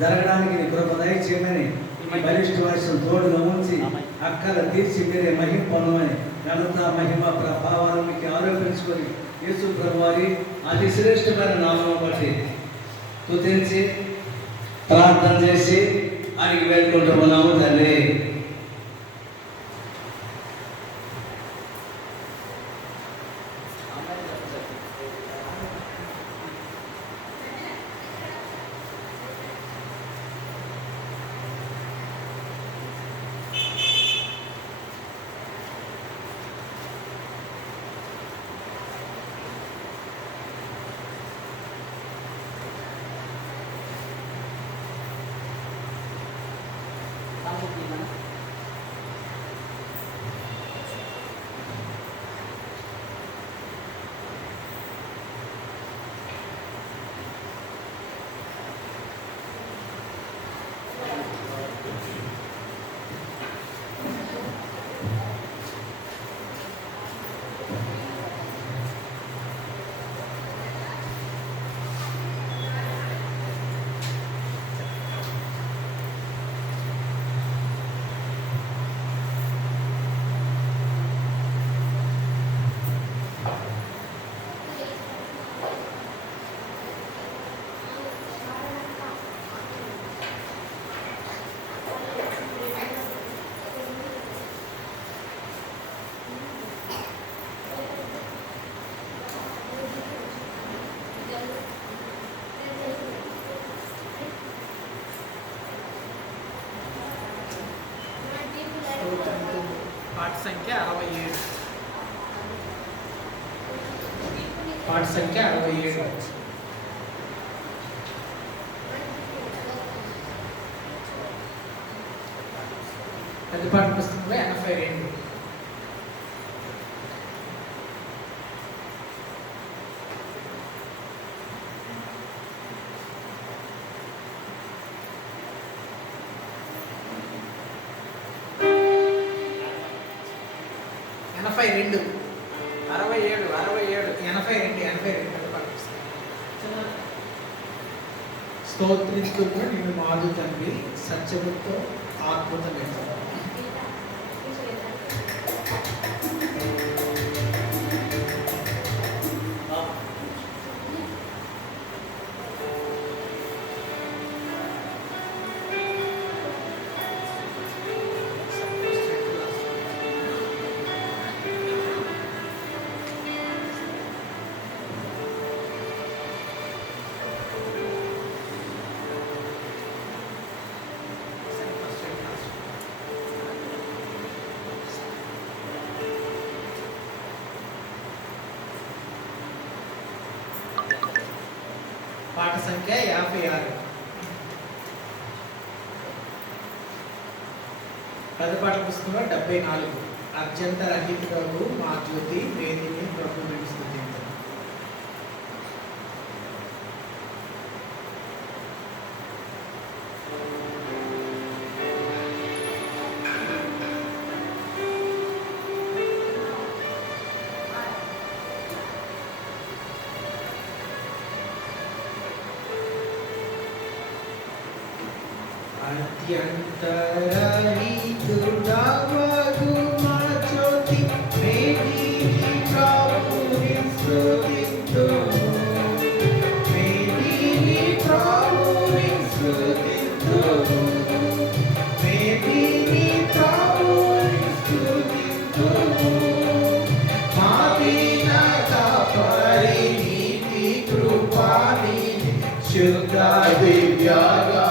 జరగడానికి నీ కృప దయచేయమని ఈ బలిష్ట వయసును తోడుగా ఉంచి అక్కల తీర్చి మీరే మహిమ పొందమని ఘనత మహిమ ప్రభావాలు మీకు ఆరోపించుకొని యేసు ప్రభు వారి అతి శ్రేష్టమైన నామం బట్టి స్తుతించి ప్రార్థన చేసి ఆయనకి వేడుకుంటూ ఉన్నాము తండ్రి. పాట సంఖ్య 67. పాట సంఖ్య 67. పెద్ద పాట పుస్తకంలో 82. స్తోత్రిస్తున్న నేను మాదు తండ్రి సత్యముతో ఆత్మతమే. పాట సంఖ్య 56. పదపాట పుస్తకంలో 74. అత్యంత రహితుడు మా జ్యోతి వేదిని ప్రభు స్తుతించు. అత్యంతరహితుడా వగు మా జ్యోతి వేదిని ప్రభుని స్తుతింతుము. వేదిని ప్రభుని స్తుతింతుము. వేదిని ప్రభుని స్తుతింతుము. మా దీనత పరిణితి కృపాని శుద్ధ దివ్యగా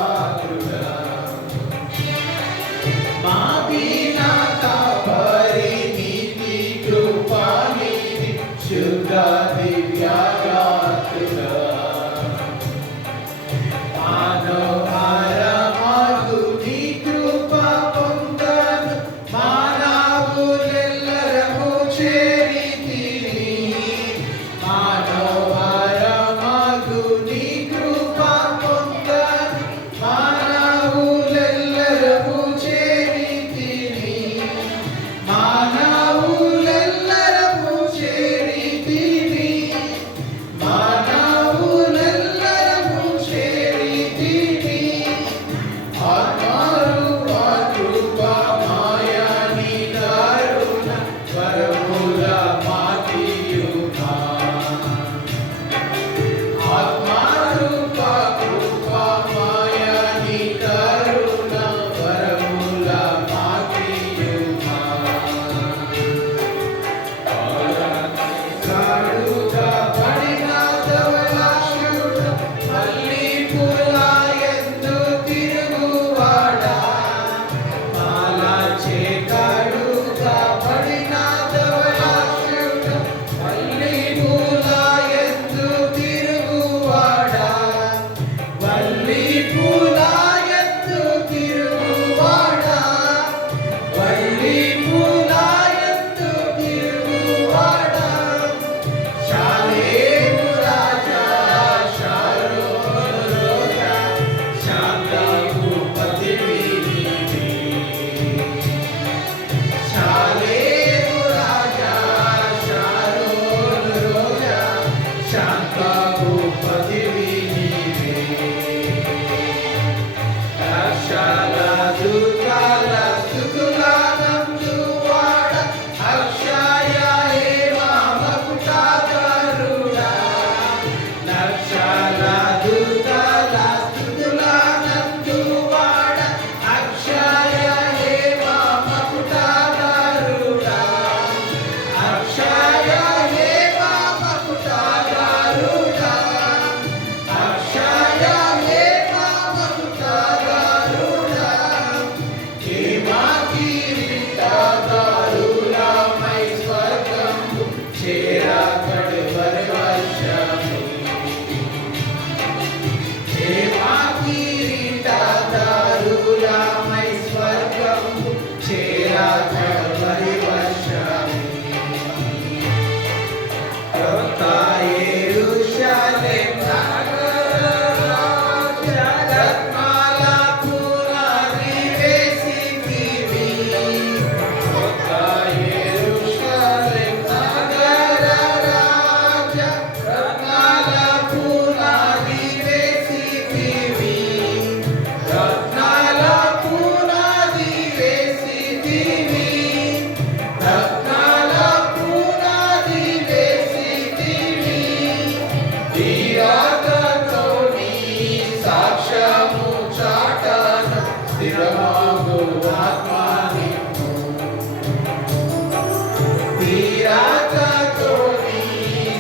స్థిరమాగు ఆత్మనిమ్ము. తీరాకతో నీ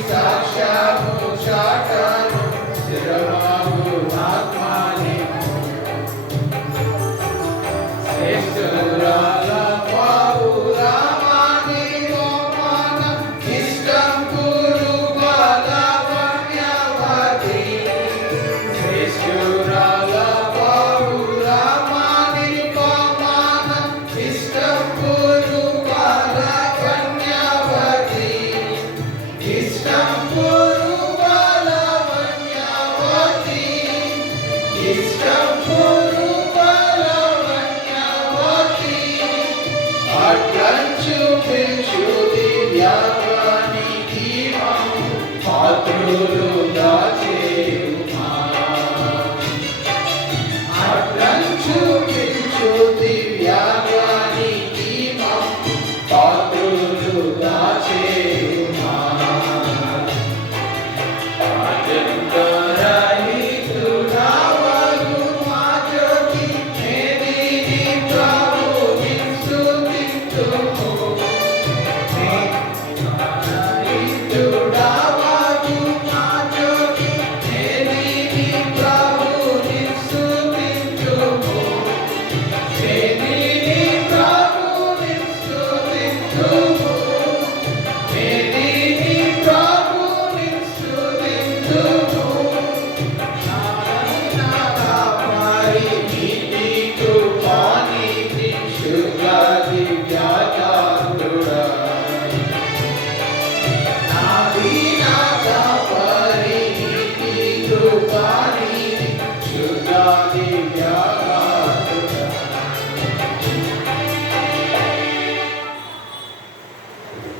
సాక్ష్యము చాటను, స్థిరమాగు ఆత్మనిమ్ము. శ్రేష్ఠురాల పావురామాని రోమాన ఇష్టం కురు బలవన్యవతి. శ్రేష్ఠురాల పావురామాని రోమాన ఇష్టం కురు బలవన్యవతి. ఇష్టం కురు బలవన్యవతి. ఇష్టం కురు బలవన్యవతి. అట్లంచు పిల్చు దివ్యానికి మమ్ము పాత్రులుగా చేయుమా. అట్లంచు పిల్చు దివ్యానికి మమ్ము పాత్రులుగా చేయుమా. ఆజంతరహితుడవగు మా జ్యోతి, మేదిని ప్రభుని స్తుతింతుము. మేదితుడవగు మా జ్యోతి, మేదిని ప్రభుని స్తుతింతుము. మేదిని ప్రభుని స్తుతింతుము. మేదిని ప్రభుని స్తుతింతుము. నారాయణ నీతి కృపానిధి శుద్ధ దివ్యాకారుడా. నాదీనాథ పరిణీతి కృపానిధి శుద్ధ దివ్యాకారుడా.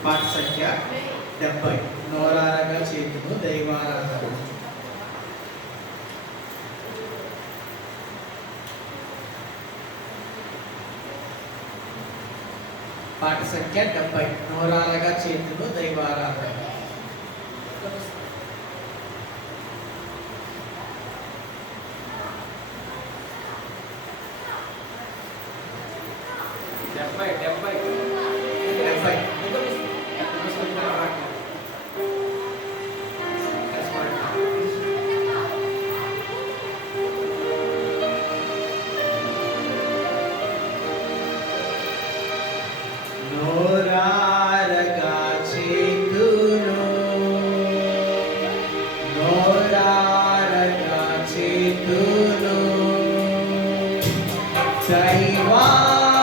పాట సంఖ్య 70. నోరారగా చేతును దైవారాధన. పాట సంఖ్య 70. నోరారగా చేతును దైవారాధన. డెబ్బై 70. నోరారగా చేతును, నోరారగా చేతును దైవారాధన.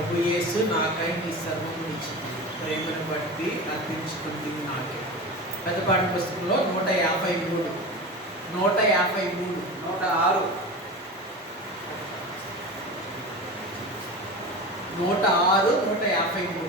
ప్రభు యేసు నాకై నీ సర్వము ఇచ్చింది, ప్రేమను బట్టి అర్పించుకుంది నాకే. పెద్దపాటి పుస్తకంలో 153 153 106 106 153.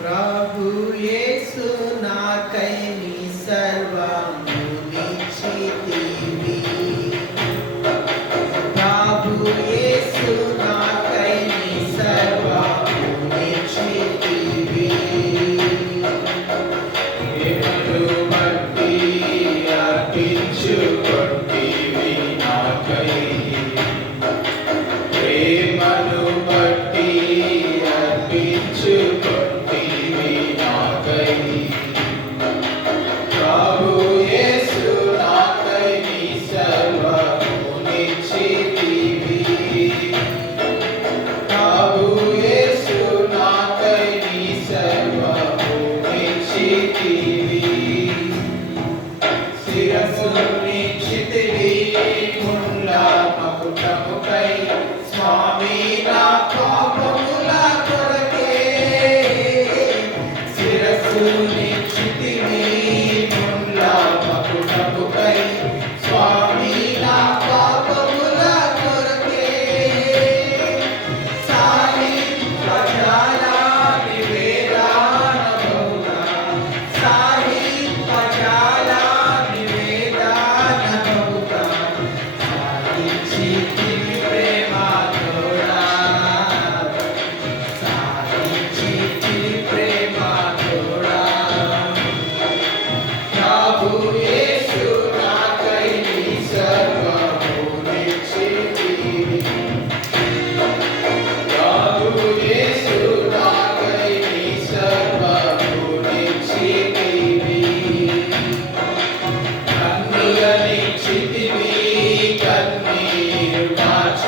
ప్రభు యేసు నాకై నీ సర్వము నిచ్చితివి, ప్రభు యేసు నాకై నీ సర్వము నిచ్చితివి. ప్రేమను బట్టి అర్పించుకొంటివి నాకై, ప్రేమను బట్టి అర్పించుకొంటివి నాకై. ప్రభు యేసు నాకై నీ సర్వము నిచ్చితివి, ప్రభు యేసు నాకై నీ సర్వము నిచ్చితివి. శిరస్సును నిచ్చితివి ముళ్ళ మకుటముకై, స్వామి నా పాపముల కొరకే. శిరస్సును నిచ్చితివి ముళ్ళ మకుటముకై, స్వామి నా పాపముల కొరకే. సాహిత్యజాల నివేదన బహుగా, సాహిత్యజాల నివేదన బహుగా, సాధించితివి ప్రేమ తోడా, సాధించితివి ప్రేమ తోడా. ప్రభు యేసు నాకై నీ సర్వము నిచ్చితివి, ప్రభు యేసు నాకై నీ సర్వము నిచ్చితివి. కన్నులనిచ్చితివి కన్నీరు మార్చ,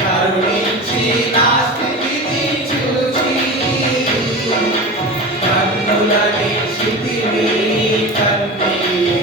కరుణించి నా స్థితిని చూచి. కన్నులనిచ్చితివి కన్నీరు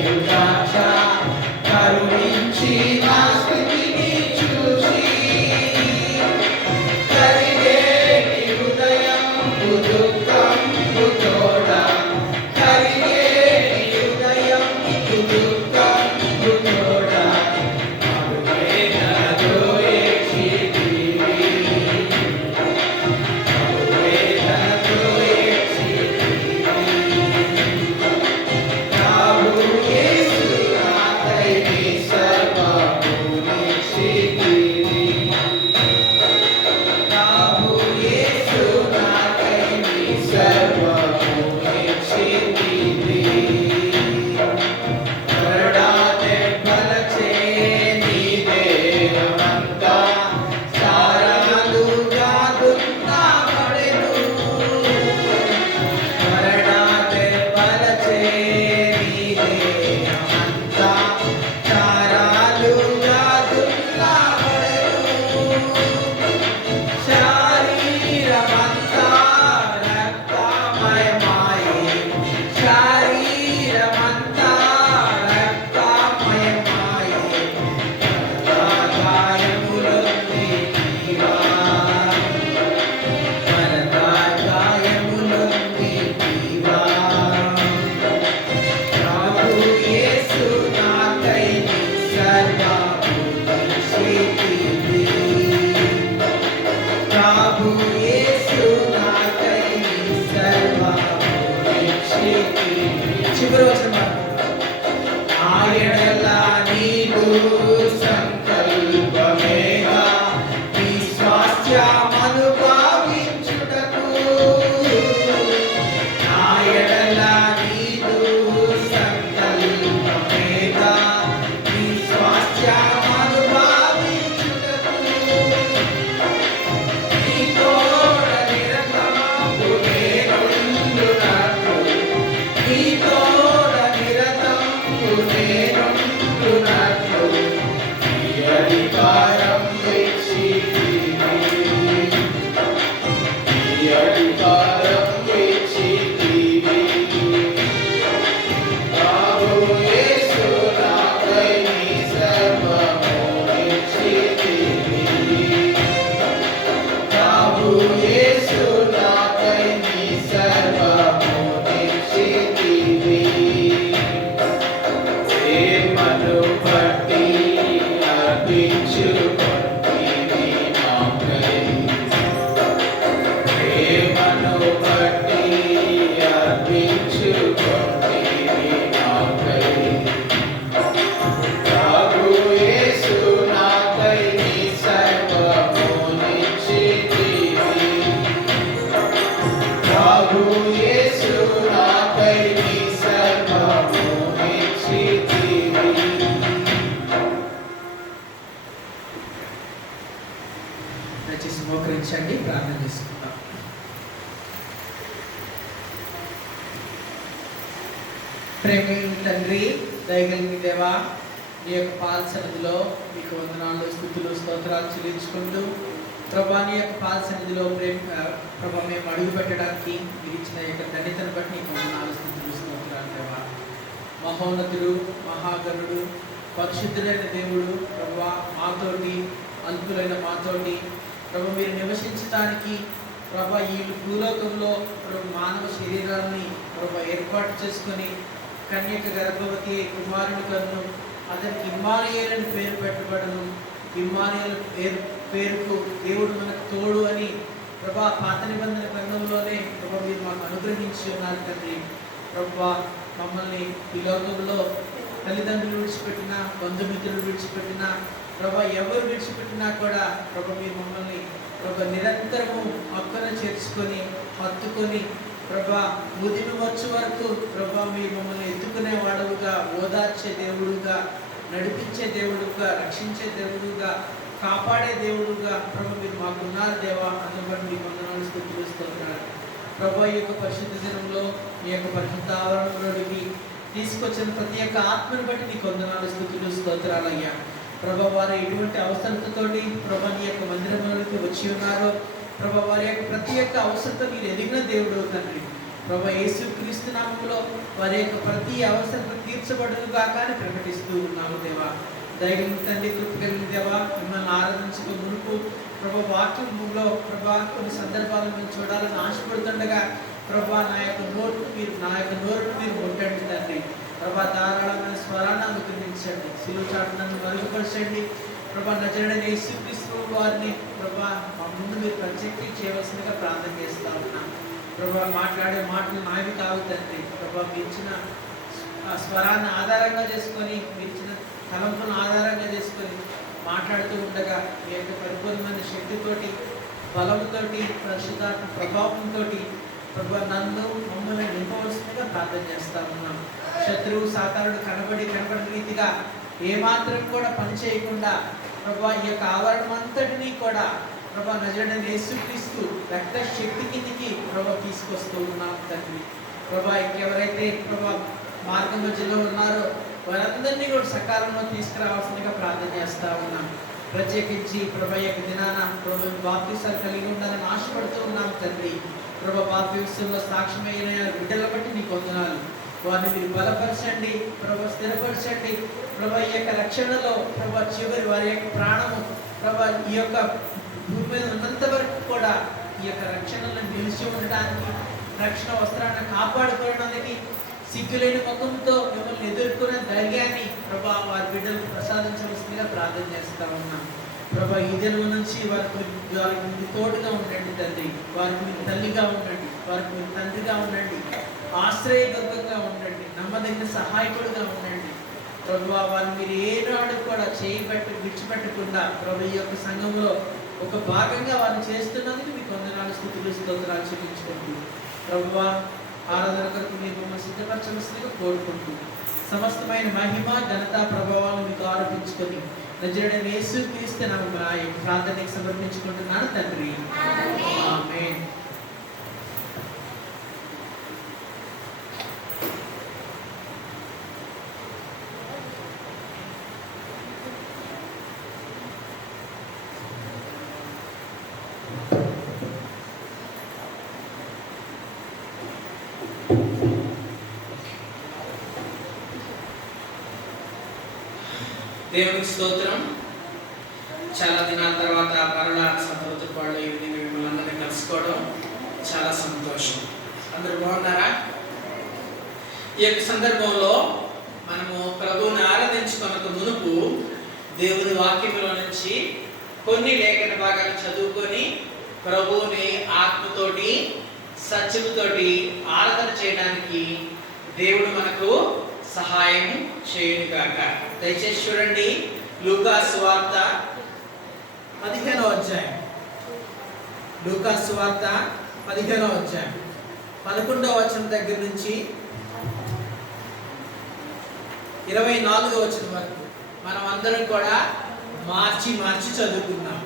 ప్రేమ తండ్రి, దయగలిగిన దేవా, నీ యొక్క పాద సన్నిధిలో మీకు వందనాలు, స్తుతులు, స్తోత్రాలు చెల్లించుకుంటూ ప్రభా నీ యొక్క పాద సన్నిధిలో ప్రభా మేము అడుగు పెట్టడానికి మీరు ఇచ్చిన యొక్క ధన్యతను బట్టి నీకు వందనాలు, స్తుతులు, స్తోత్రాలు దేవా. మహోన్నతుడు, మహాగణుడు, పరిశుద్ధులైన దేవుడు ప్రభా, మాతోటి అల్పులైన మాతోటి ప్రభు మీరు నివసించడానికి ప్రభా ఈ భూలోకంలో ప్రభు మానవ శరీరాన్ని ప్రభు ఏర్పాటు చేసుకొని కన్యక గర్భవతి కుమారుని కన్ను అతనికి ఇమ్మానుయేలు అని పేరు పెట్టబడను. ఇమ్మానుయేలు పేరుకు దేవుడు మనకు తోడు అని ప్రభా పాత నిబంధన గ్రంథంలోనే ప్రభా మీరు మాకు అనుగ్రహించి ఉన్నారు తండ్రి. ప్రభా మమ్మల్ని ఈ లోకంలో తల్లిదండ్రులు విడిచిపెట్టిన, బంధుమిత్రులు విడిచిపెట్టిన, ప్రభా ఎవరు విడిచిపెట్టినా కూడా ప్రభా మీరు మమ్మల్ని ప్రభా నిరంతరము అక్కన చేర్చుకొని హత్తుకొని ప్రభా ముదిమి వచ్చు వరకు ప్రభా మీరు మమ్మల్ని ఎత్తుకునే వాడవుగా, ఓదార్చే దేవుడుగా, నడిపించే దేవుడుగా, రక్షించే దేవుడుగా, కాపాడే దేవుడుగా ప్రభా మీరు మాకున్నారు దేవా. అందుబట్టి మీకు వందనాలు, స్తుతులు, స్తోత్రాలు ప్రభా. ఈ యొక్క పరిశుద్ధ దినంలో మీ యొక్క పరిశుద్ధ ఆవరణలోకి తీసుకొచ్చిన ప్రతి ఒక్క ఆత్మను బట్టి నీకు వందనాలు, స్తుతులు, స్తోత్రాలు అయ్యా. ప్రభా వారు ఎటువంటి అవసరతతోటి ప్రభా నీ యొక్క మందిరంలోకి వచ్చి ఉన్నారో ప్రభా వారి యొక్క ప్రతి ఒక్క అవసరత మీరు ఎదిగిన దేవుడు తండ్రి. ప్రభా యేసుక్రీస్తు నామములో వారి యొక్క ప్రతి అవసరత తీర్చబడును గాక అని ప్రకటిస్తూ ఉన్నాము దేవా. ధైర్యం తండ్రి, కృప కలిగిన దేవా, మిమ్మల్ని ఆరాధించుకు మునుపు ప్రభా వాక్యంలో ప్రభా కొన్ని సందర్భాలను మేము చూడాలని ఆశపడుతుండగా ప్రభా నా యొక్క నోరును మీరు ముట్టండి తండ్రి. ప్రభా ధారాళమైన స్వరాన్ని అనుగ్రహించండి, సిలువ చాటు నన్ను మరుగుపరచండి ప్రభా. నజరుడైన యేసుక్రీస్తు వారిని ప్రభా మా ముందు మీరు ప్రత్యక్ష చేయవలసిందిగా ప్రార్థన చేస్తా ఉన్నాను ప్రభా. మాట్లాడే మాటలు నావి కావు తండ్రి. ప్రభా మీరు ఇచ్చిన స్వరాన్ని ఆధారంగా చేసుకొని, మీరు ఇచ్చిన తలంపులను ఆధారంగా చేసుకొని మాట్లాడుతూ ఉండగా మీ యొక్క పరిపూర్ణమైన శక్తితోటి, బలంతోటి, పరిశుద్ధాత్మ ప్రభావంతో ప్రభా నన్ను మమ్మల్ని నింపవలసిందిగా ప్రార్థన చేస్తా ఉన్నాం. శత్రువు సాతానుడు కనబడి రీతిగా ఏమాత్రం కూడా పని చేయకుండా ప్రభా ఈ యొక్క ఆవరణం అంతటినీ కూడా ప్రభా నజరుడైన యేసుక్రీస్తు రక్త శక్తి కిందికి ప్రభా తీసుకొస్తూ ఉన్నాం తండ్రి. ప్రభా ఇంకెవరైతే ప్రభా మార్గ మధ్యలో ఉన్నారో వారందరినీ కూడా సకాలంలో తీసుకురావాల్సిందిగా ప్రార్థన చేస్తా ఉన్నాం. ప్రత్యేకించి ప్రభా యొక్క దినాన ప్రభు బాప్తీసాలు కలిగి ఉండాలని ఆశపడుతూ ఉన్నాం తండ్రి. ప్రభా బాప్తీసంలో సాక్ష్యమైన బిడ్డల బట్టి నీకు వందనాలు. వారిని మీరు బలపరచండి ప్రభా, స్థిరపరచండి ప్రభా. ఈ యొక్క రక్షణలో ప్రభా చివరి వారి యొక్క ప్రాణము ప్రభా ఈ యొక్క భూమి మీద ఉన్నంత వరకు కూడా ఈ యొక్క రక్షణలో నిలిచి ఉండడానికి, రక్షణ వస్త్రాన్ని కాపాడుకోవడానికి సిగ్గులేని ముఖంతో మిమ్మల్ని ఎదుర్కొనే ధైర్యాన్ని ప్రభా వారి బిడ్డలకు ప్రసాదించవలసిందిగా ప్రార్థన చేస్తా ఉన్నాం ప్రభా. ఈ దినం నుంచి వారికి మీరు తోడుగా ఉండండి తండ్రి. వారికి మీరు తల్లిగా ఉండండి, వారికి మీరు తండ్రిగా ఉండండి, ఆశ్రయదుర్గంగా ఉండండి, నమ్మదగిన సహాయకుడుగా ఉండండి ప్రభా. వారిని మీరు ఏనాడు కూడా విడిచిపెట్టకుండా ప్రభు ఈ యొక్క సంఘంలో ఒక భాగంగా వారిని చేస్తున్నందుకు మీకు వందనాలు, స్తుతులు, స్తోత్రాలు చెల్లించుకుంటూ ప్రభువా ఆరాధన కొరకు మీరు మమ్మల్ని సిద్ధపరచవలసిందిగా కోరుకుంటూ సమస్తమైన మహిమ, ఘనత, ప్రభావాలను మీకు ఆరోపించుకొని నజరుడైన యేసుక్రీస్తు నామమున ఈ ప్రార్థనకి సమర్పించుకుంటున్నాను తండ్రి. ఆమేన్. దేవునికి స్తోత్రం. చాలా దినాల తర్వాత మరలా సంతోష పాడు ఈ విధంగా మిమ్మల్ని అందరినీ కలుసుకోవడం చాలా సంతోషం. అందరూ బాగున్నారా? ఈ యొక్క సందర్భంలో మనము ప్రభువుని ఆరాధించుకున్నకు మునుపు దేవుని వాక్యంలో నుంచి కొన్ని లేఖన భాగాలు చదువుకొని ప్రభువుని ఆత్మతోటి సత్యముతోటి ఆరాధన చేయడానికి దేవుడు మనకు సహాయం చేయును గాక. దయచేసి చూడండి, లూకా సువార్త 15వ అధ్యాయం. లూకా సువార్త 15వ అధ్యాయం 11వ వచనం దగ్గర నుంచి 24వ వచనం వరకు మనం అందరం కూడా మార్చి చదువుకున్నాం.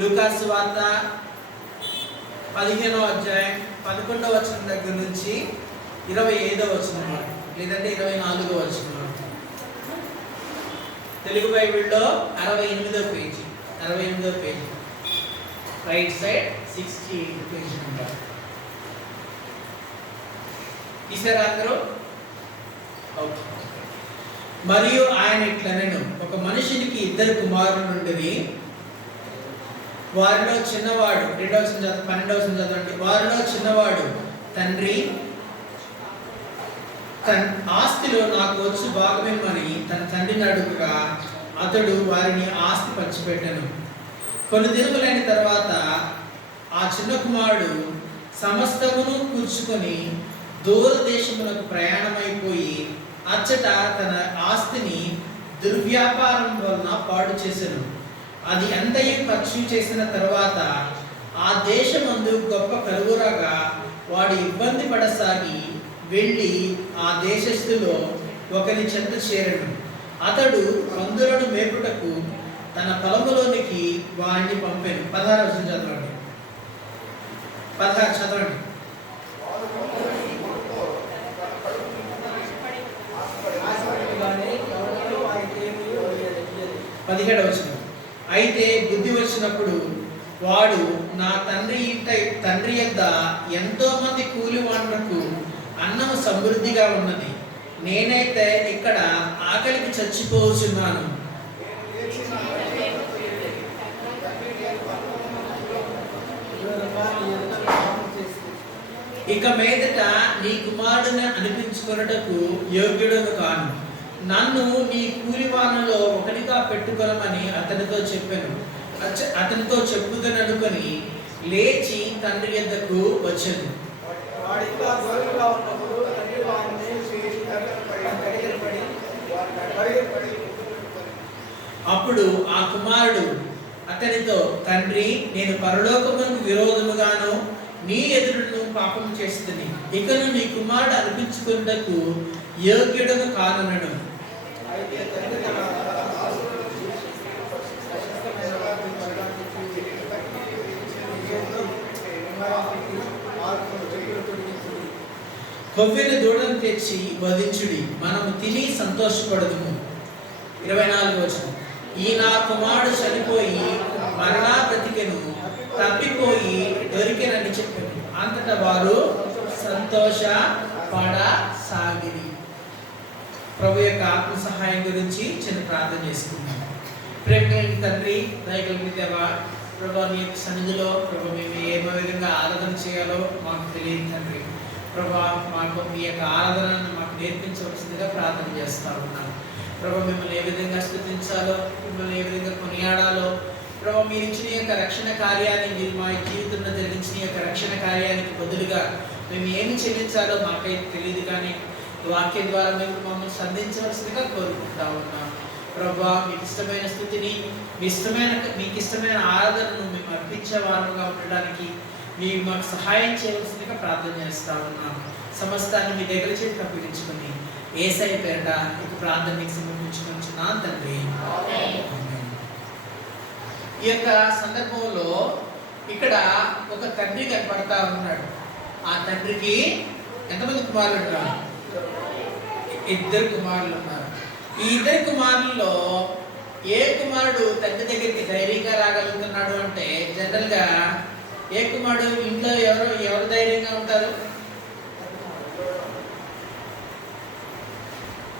లూకా సువార్త 15వ అధ్యాయం 11వ వచనం దగ్గర నుంచి 25వ వచనం వరకు. లేదంటే 24వ వచనం. తెలుగు బైబిల్లో 68వ పేజీ, 68వ page, right side 68 page number. ఈసారి అందరూ ఓకే. మరియు ఆయన ఇట్లనెను, ఒక మనుషునికి 2 కుమారులు నుండిరి. వారిలో చిన్నవాడు, 12వ చదవండి. వారిలో చిన్నవాడు, తండ్రి తన ఆస్తిలో నాకు వచ్చు భాగమేమని తన తండ్రిని అడుగుగా అతడు వారిని ఆస్తి పంచిపెట్టెను. కొన్ని దినములైన తర్వాత ఆ చిన్న కుమారుడు సమస్తమును కూర్చుకొని దూరదేశములకు ప్రయాణమైపోయి అచ్చట తన ఆస్తిని దుర్వ్యాపారం వలన పాడు చేసెను. అది ఎంతయు ఖర్చు చేసిన తర్వాత ఆ దేశమందు గొప్ప కరువురాగా వాడు ఇబ్బంది పడసాగి వెళ్ళి ఆ దేశస్థులో ఒకరి చెంత చేరను. అతడు పందులను మేపుటకు తన పొలములోనికి వారిని పంపెను. 16వ వచనం చదవండి. 16 చదవండి. 17వ వచనం. అయితే బుద్ధి వచ్చినప్పుడు వాడు, నా తండ్రి యొద్ద ఎంతో మంది కూలివాళ్లకు అన్నం సమృద్ధిగా ఉన్నది, నేనైతే ఇక్కడ ఆకలికి చచ్చిపోతున్నాను. ఇక మీదట నీ కుమారుడిని అనిపించుకొనుటకు యోగ్యుడను కాను. నన్ను నీ కూలివానులో ఒకటిగా పెట్టుకొనమని అతనితో చెప్పాను. అతనితో చెప్పుదననుకొని లేచి తండ్రి యొద్దకు వచ్చాను. అప్పుడు ఆ కుమారుడు అతనితో, తండ్రి, నేను పరలోకమునకు విరోధముగాను నీ ఎదురును పాపం చేస్తుంది, ఇకను నీ కుమారుడు అనిపించుకున్నకు యోగ్యుడను కాననను. కొవ్విన దూడను తెచ్చి వధించుడి, మనము తిని సంతోషపడదుము. 24వ వచనం. ఈ నా కుమారుడు చనిపోయి మరలా బ్రతికెను, తప్పిపోయి దొరికెనని చెప్పాను. అంతటా వారు సంతోషపడసాగిరి. ప్రభు యొక్క ఆత్మ సహాయం గురించి చిన్న ప్రార్థన చేసుకున్నాం. ప్రేమ తండ్రి, దయగలిగిన దేవా, ప్రభు నీ యొక్క సన్నిధిలో ప్రభు మేము ఏ విధంగా ఆరాధన చేయాలో మాకు తెలియదు తండ్రి. ప్రభా, మాకు మీ యొక్క ఆరాధనను మాకు నేర్పించవలసిందిగా ప్రార్థన చేస్తా ఉన్నాను. ప్రభు, మిమ్మల్ని ఏ విధంగా స్తుతించాలో, మిమ్మల్ని ఏ విధంగా కొనియాడాలో, ప్రభు మీరు ఇచ్చిన యొక్క రక్షణ కార్యాన్ని, మీరు మా జీవితంలో జరిగించిన యొక్క రక్షణ కార్యానికి బదులుగా మేము ఏమి చెల్లించాలో మాకైతే తెలియదు, కానీ వాక్యం ద్వారా మేము మమ్మల్ని సంధించవలసిందిగా కోరుకుంటా ఉన్నాం. ప్రభా, మీకు ఇష్టమైన స్థుతిని, మీకు ఇష్టమైన ఆరాధనను మేము అర్పించే వారముగా ఉండడానికి మీరు మాకు సహాయం చేయవలసిందిగా ప్రార్థన చేస్తా ఉన్నాం. సమస్తాన్ని మీ దగ్గర చేతి అప్పగించుకొని యేసయ్య పేరట ఈ ప్రార్థనకి సమర్పించుకుంటున్నాను తండ్రి. ఈ యొక్క సందర్భంలో ఇక్కడ ఒక తండ్రి కనపడతా ఉన్నాడు. ఆ తండ్రికి ఎంతమంది కుమారులు ఉంటారు? 2 కుమారులు ఉన్నారు. ఈ 2 కుమారుల్లో ఏ కుమారుడు తండ్రి దగ్గరికి ధైర్యంగా రాగలుగుతున్నాడు అంటే, జనరల్గా ఏ కుమారుడు ఇంట్లో ఎవరు ధైర్యంగా ఉంటారు?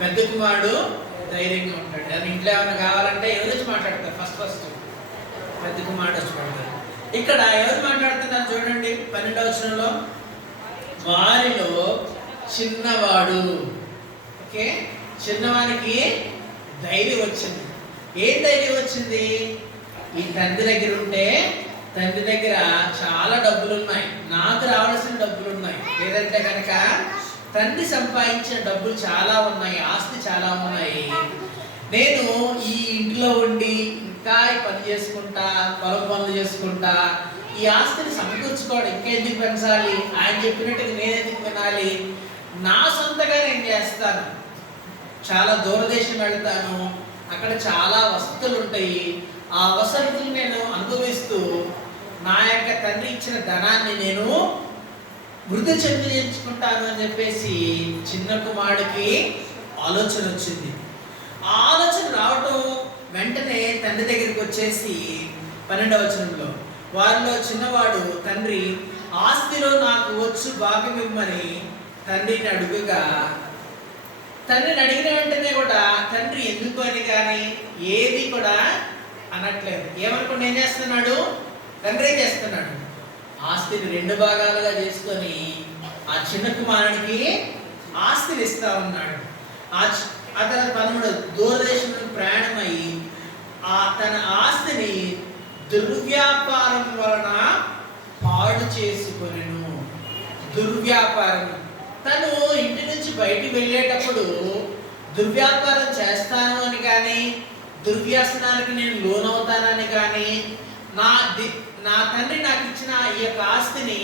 పెద్ద కుమారుడు ధైర్యంగా ఉంటాడు. అది ఇంట్లో ఏమైనా కావాలంటే ఎవరు వచ్చి మాట్లాడతారు? ఫస్ట్ పెద్ద కుమారుడు వచ్చి మాట్లాడతారు. ఇక్కడ ఎవరు మాట్లాడుతున్నారు చూడండి, 12వ వచనంలో, వారిలో చిన్నవాడు. ఓకే, చిన్నవానికి ధైర్యం వచ్చింది. ఏం ధైర్యం వచ్చింది? ఈ తండ్రి దగ్గర ఉంటే, తండ్రి దగ్గర చాలా డబ్బులు ఉన్నాయి, నాకు రావాల్సిన డబ్బులు ఉన్నాయి. లేదంటే కనుక తండ్రి సంపాదించిన డబ్బులు చాలా ఉన్నాయి, ఆస్తి చాలా ఉన్నాయి. నేను ఈ ఇంట్లో ఉండి ఇంకా పని చేసుకుంటా, పొలం పనులు చేసుకుంటా, ఈ ఆస్తిని సమకూర్చుకోవడం ఇంకెందుకు పెంచాలి? ఆయన చెప్పినట్టుగా నేను ఎందుకు వినాలి? నా సొంతగా నేను చేస్తాను. చాలా దూరదేశం వెళ్తాను, అక్కడ చాలా వసతులు ఉంటాయి. ఆ వసతులు నేను అనుభవిస్తూ నా యొక్క తండ్రి ఇచ్చిన ధనాన్ని నేను వృద్ధి చెందించుకుంటాను అని చెప్పేసి చిన్న కుమారుడికి ఆలోచన వచ్చింది. ఆ ఆలోచన రావటం వెంటనే తండ్రి దగ్గరికి వచ్చేసి 12వ వచనంలో వారిలో చిన్నవాడు తండ్రి ఆస్తిలో నాకు వచ్చు భాగం ఇవ్వమని తండ్రిని అడుగుగా, తండ్రిని అడిగిన వెంటనే కూడా తండ్రి ఎందుకు అని కానీ ఏది కూడా అనట్లేదు. ఏమనుకుంటే ఏం చేస్తున్నాడు? తండ్రి ఏం చేస్తున్నాడు? ఆస్తిని 2 భాగాలుగా చేసుకొని ఆ చిన్న కుమారునికి ఆస్తిని ఇస్తా ఉన్నాడు. అతను 13 దూరదేశం ప్రయాణమై తన ఆస్తిని దుర్వ్యాపారం వలన పాడు చేసుకొనెను. దుర్వ్యాపారం. తను ఇంటి నుంచి బయటికి వెళ్ళేటప్పుడు దుర్వ్యాపారం చేస్తాను అని కానీ, దుర్వ్యసనానికి నేను లోనవుతానని కానీ, నా తండ్రి నాకు ఇచ్చిన ఈ యొక్క ఆస్తిని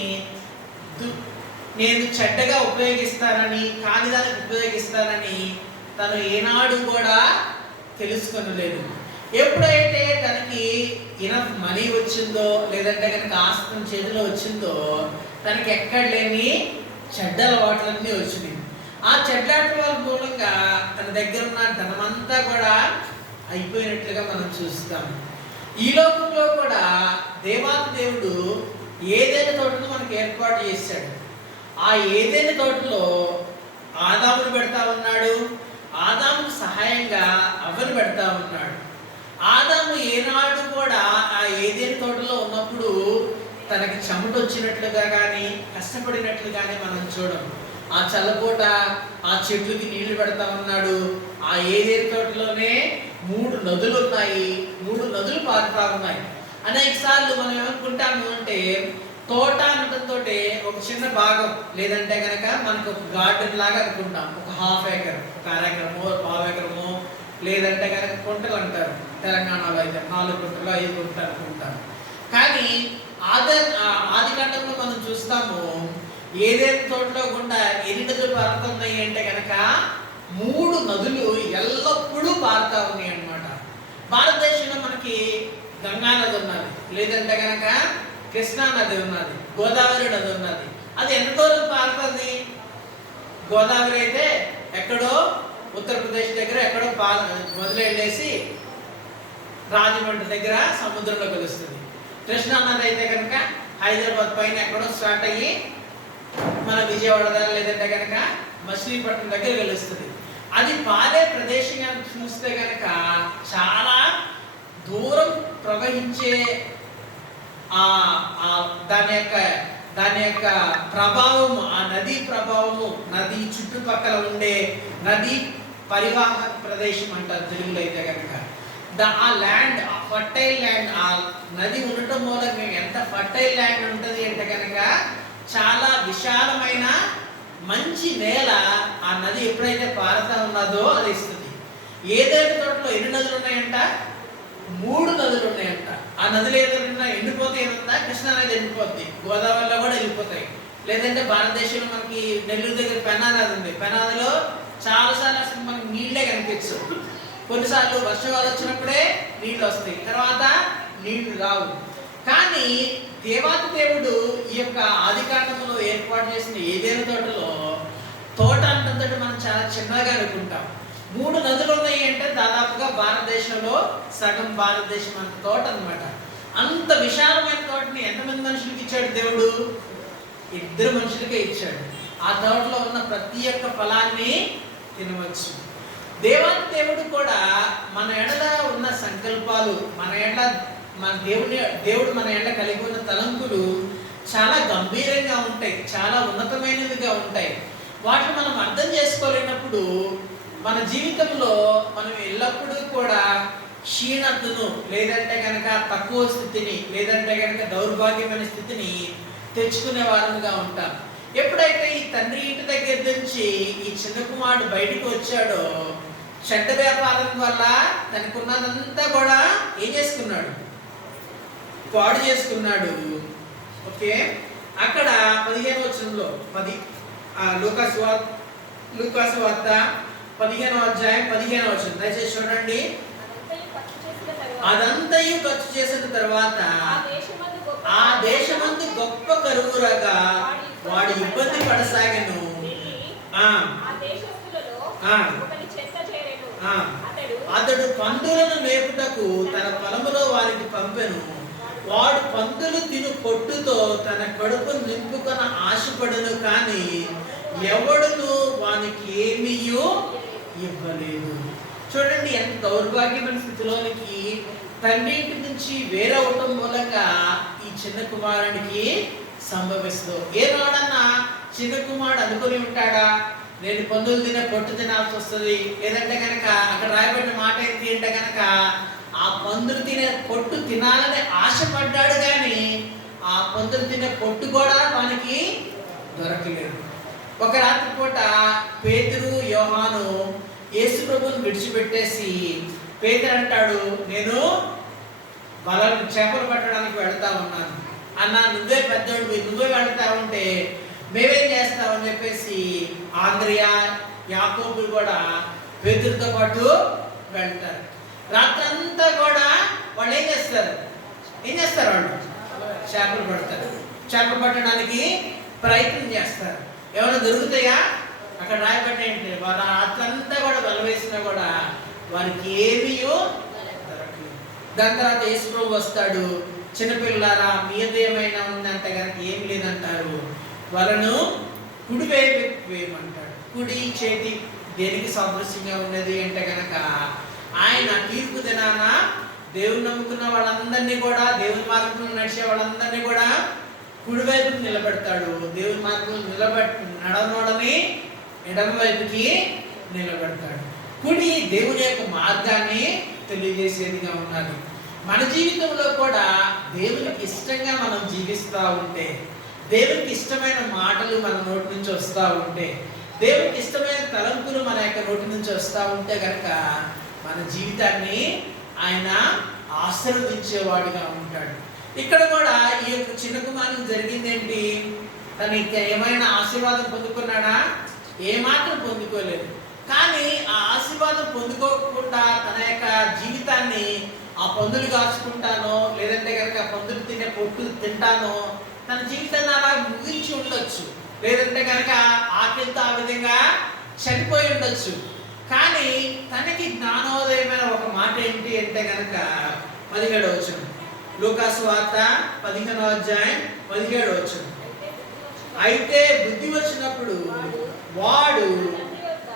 నేను చెడ్డగా ఉపయోగిస్తానని, కాని దానికి ఉపయోగిస్తానని తను ఏనాడు కూడా తెలుసుకొనలేదు. ఎప్పుడైతే తనకి ఇనఫ్ మనీ వచ్చిందో, లేదంటే కనుక ఆస్తి చేతిలో వచ్చిందో, తనకి ఎక్కడ లేని చెడ్డ అలవాట్లన్నీ వచ్చినాయి. ఆ చెడ్డ అలవాట్ల మూలంగా తన దగ్గర ఉన్న ధనమంతా కూడా అయిపోయినట్లుగా మనం చూస్తాం. ఈ లోకంలో కూడా దేవాది దేవుడు ఏదైనా తోటను మనకు ఏర్పాటు చేశాడు. ఆ ఏదైనా తోటలో ఆదామును పెడతా ఉన్నాడు, ఆదాముకు సహాయంగా అవ్వను పెడతా ఉన్నాడు. ఆదాము ఏనాడు కూడా ఆ ఏదైనా తోటలో ఉన్నప్పుడు తనకి చెమట వచ్చినట్లుగా కానీ, కష్టపడినట్లు కానీ మనం చూడం. ఆ చల్లపూట ఆ చెట్లుకి నీళ్లు పెడతా ఉన్నాడు. ఆ ఏదైనా తోటలోనే 3 నదులు ఉన్నాయి, 3 నదులు పారుతా ఉన్నాయి. అనేక సార్లు మనం ఏమనుకుంటాము అంటే తోట అనడంతో ఒక చిన్న భాగం, లేదంటే కనుక మనకు ఒక గార్డెన్ లాగా అనుకుంటాం. ఒక 1/2 ఏకర్, ఒక 1/2 ఎకరమో 1/4 ఎకరమో, లేదంటే కనుక కుంటలు అంటారు తెలంగాణలో అయితే 4 గుంటలు 5 గుంటలు అనుకుంటారు. కానీ ఆది కాండంలో మనం చూస్తాము ఏదైనా తోటలో గుండా ఎన్ని నదులు పారుతున్నాయి అంటే కనుక 3 నదులు ఎల్లప్పుడూ పారుతా ఉన్నాయి అన్నమాట. భారతదేశంలో మనకి గంగా నది ఉన్నది, లేదంటే కనుక కృష్ణా నది ఉన్నది, గోదావరి నది ఉన్నది. అది ఎంత దూరం పారుతుంది? గోదావరి అయితే ఎక్కడో ఉత్తరప్రదేశ్ దగ్గర ఎక్కడో మొదలెళ్ళేసి రాజమండ్రి దగ్గర సముద్రంలో కలుస్తుంది. కృష్ణా నది అయితే కనుక హైదరాబాద్ పైన ఎక్కడో స్టార్ట్ అయ్యి మన విజయవాడ లేదంటే కనుక మచిలీపట్నం దగ్గర కలుస్తుంది. అది పారే ప్రదేశంగా చూస్తే కనుక చాలా దూరం ప్రవహించే దాని యొక్క ప్రభావము, ఆ నదీ ప్రభావము, నది చుట్టుపక్కల ఉండే నది పరివాహక ప్రదేశం అంటారు తెలుగులో అయితే కనుక. ఆ ల్యాండ్, ఆ ఫర్టైల్ ల్యాండ్, ఆ నది ఉండటం మూలంగా ఎంత ఫర్టైల్ ల్యాండ్ ఉంటుంది అంటే కనుక చాలా విశాలమైన మంచి నేల ఆ నది ఎప్పుడైతే పారుతా ఉన్నదో అది ఇస్తుంది. ఏదైతే తోటలో ఎన్ని నదులు ఉన్నాయంట? 3 నదులు ఉన్నాయంట. ఆ నదులు ఏదైనా ఎండిపోతే ఏమంతా కృష్ణా నది ఎండిపోద్ది, గోదావరిలో కూడా వెళ్ళిపోతాయి. లేదంటే భారతదేశంలో మనకి నెల్లూరు దగ్గర పెన్నా నది ఉంది. పెన్నా నదిలో చాలాసార్లు అసలు మనకి నీళ్ళే కనిపించవు. కొన్నిసార్లు వర్షాలు వచ్చినప్పుడే నీళ్ళు వస్తాయి, తర్వాత నీళ్లు రావు. కానీ దేవాది దేవుడు ఈ యొక్క ఆది కాండములో ఏర్పాటు చేసిన ఏదైనా తోట అంతంతటి మనం చాలా చిన్నగా అనుకుంటాం. 3 నదులు ఉన్నాయి అంటే దాదాపుగా భారతదేశంలో సగం భారతదేశం అంత తోట అన్నమాట. అంత విశాలమైన తోటని ఎంతమంది మనుషులకి ఇచ్చాడు దేవుడు? 2 మనుషులకే ఇచ్చాడు. ఆ తోటలో ఉన్న ప్రతి ఒక్క ఫలాన్ని తినవచ్చు. దేవాది దేవుడు కూడా మన ఎడల ఉన్న సంకల్పాలు, దేవుడు మన ఎడల కలిగి ఉన్న తలంపులు చాలా గంభీరంగా ఉంటాయి, చాలా ఉన్నతమైనవిగా ఉంటాయి. వాటిని మనం అర్థం చేసుకోలేనప్పుడు మన జీవితంలో మనం ఎల్లప్పుడూ కూడా క్షీణతను, లేదంటే కనుక తక్కువ స్థితిని, లేదంటే కనుక దౌర్భాగ్యమైన స్థితిని తెచ్చుకునే వారముగా ఉంటాం. ఎప్పుడైతే ఈ తండ్రి ఇంటి దగ్గర నుంచి ఈ చిన్న కుమారుడు బయటకు వచ్చాడో, చెడ్డ వ్యాపారం వల్ల తనకున్నదంతా కూడా ఏం చేసుకున్నాడు? పాడు చేసుకున్నాడు. ఓకే, అక్కడ 15వ వచనంలో లూకాసు వార్త 15వ అధ్యాయం 15వ వచనం దయచేసి చూడండి. అదంతయు ఖర్చు చేసిన తర్వాత ఆ దేశమందు గొప్ప కరువు రాగా వాడు ఇబ్బంది పడసాగను. ఆ అతడు పందులను మేపుటకు తన పొలములో వారికి పంపెను. వాడు పందులు తిను పొట్టుతో తన కడుపు నింపుకొని ఆశపడను, కానీ ఎవడును వానికి ఏమీ ఇవ్వలేదు. చూడండి ఎంత దౌర్భాగ్యమైన స్థితిలోనికి తండ్రి ఇంటి నుంచి వేరవటం మూలంగా ఈ చిన్న కుమారునికి సంభవిస్తుంది. ఏనాడన్నా చిన్న కుమారుడు అనుకుని ఉంటాడా నేను పందులు తినే పొట్టు తినాల్సి వస్తుంది? లేదంటే కనుక అక్కడ రాయబడిన మాట ఏంటి అంటే కనుక ఆ పందులు తినే పొట్టు తినాలని ఆశపడ్డాడు, కానీ ఆ పందులు తినే పొట్టు కూడా మనకి దొరకలేదు. ఒక రాత్రి పూట పేతురు యోహాను యేసు ప్రభువుని విడిచిపెట్టేసి పేతురు అంటాడు, నేను చేపలు పట్టడానికి వెళ్తా ఉన్నాను అన్న, నువ్వే పెద్దోడు, నువ్వే వెళ్తా ఉంటే మేమేం చేస్తామని చెప్పేసి ఆంద్రియా యాకోబు కూడా పేతురుతో పాటు వెళ్తారు. రాత్రంతా కూడా వాళ్ళు ఏం చేస్తారు వాళ్ళు చేపలు పడతారు. చేపలు పట్టడానికి ప్రయత్నం చేస్తారు. ఏమైనా దొరుకుతాయా? అక్కడ రాయబడి ఏంటి, వాళ్ళ రాత్రంతా కూడా వెలవేసినా కూడా వారికి ఏమీ దొరకలేదు. దాని తర్వాత యేసు ప్రభు వస్తాడు, చిన్నపిల్లారా మీద ఏమైనా ఉందంటే కనుక ఏం లేదంటారు. వాళ్ళను కుడి వైపు వేయమంటాడు. కుడి చేతి దేనికి సాదృశ్యంగా ఉన్నది అంటే కనుక ఆయన తీర్పు దినాన దేవుని నమ్ముకున్న వాళ్ళందరినీ కూడా, దేవుని మార్గంలో నడిచే వాళ్ళందరినీ కూడా కుడివైపుకి నిలబెడతాడు. దేవుని మార్గంలో నడవనోడని ఎడమ వైపుకి నిలబెడతాడు. కుడి దేవుని యొక్క మార్గాన్ని తెలియజేసేదిగా ఉన్నది. మన జీవితంలో కూడా దేవునికి ఇష్టంగా మనం జీవిస్తూ ఉంటే, దేవునికి ఇష్టమైన మాటలు మన నోటి నుంచి వస్తూ ఉంటే, దేవునికి ఇష్టమైన తలంపులు మన యొక్క నోటి నుంచి వస్తూ ఉంటే కనుక మన జీవితాన్ని ఆయన ఆశీర్వదించేవాడుగా ఉంటాడు. ఇక్కడ కూడా ఈ యొక్క చిన్న కుమారునికి జరిగింది ఏంటి? తను ఏమైనా ఆశీర్వాదం పొందుకున్నాడా? ఏమాత్రం పొందుకోలేదు. కానీ ఆ ఆశీర్వాదం పొందుకోకుండా తన యొక్క జీవితాన్ని ఆ పందులు కాచుకుంటానో, లేదంటే కనుక పందులు తినే పొట్టు తింటానో, తన జీవితాన్ని అలా ముగించి ఉండొచ్చు. లేదంటే కనుక ఆకలితో ఆ విధంగా చనిపోయి ఉండొచ్చు. కానీ తనకి జ్ఞానోదయమైన ఒక మాట ఏంటి అంటే కనుక 17వ వచనం, లూకాసు వార్త 15వ అధ్యాయం 17వ వచనం. అయితే బుద్ధి వచ్చినప్పుడు వాడు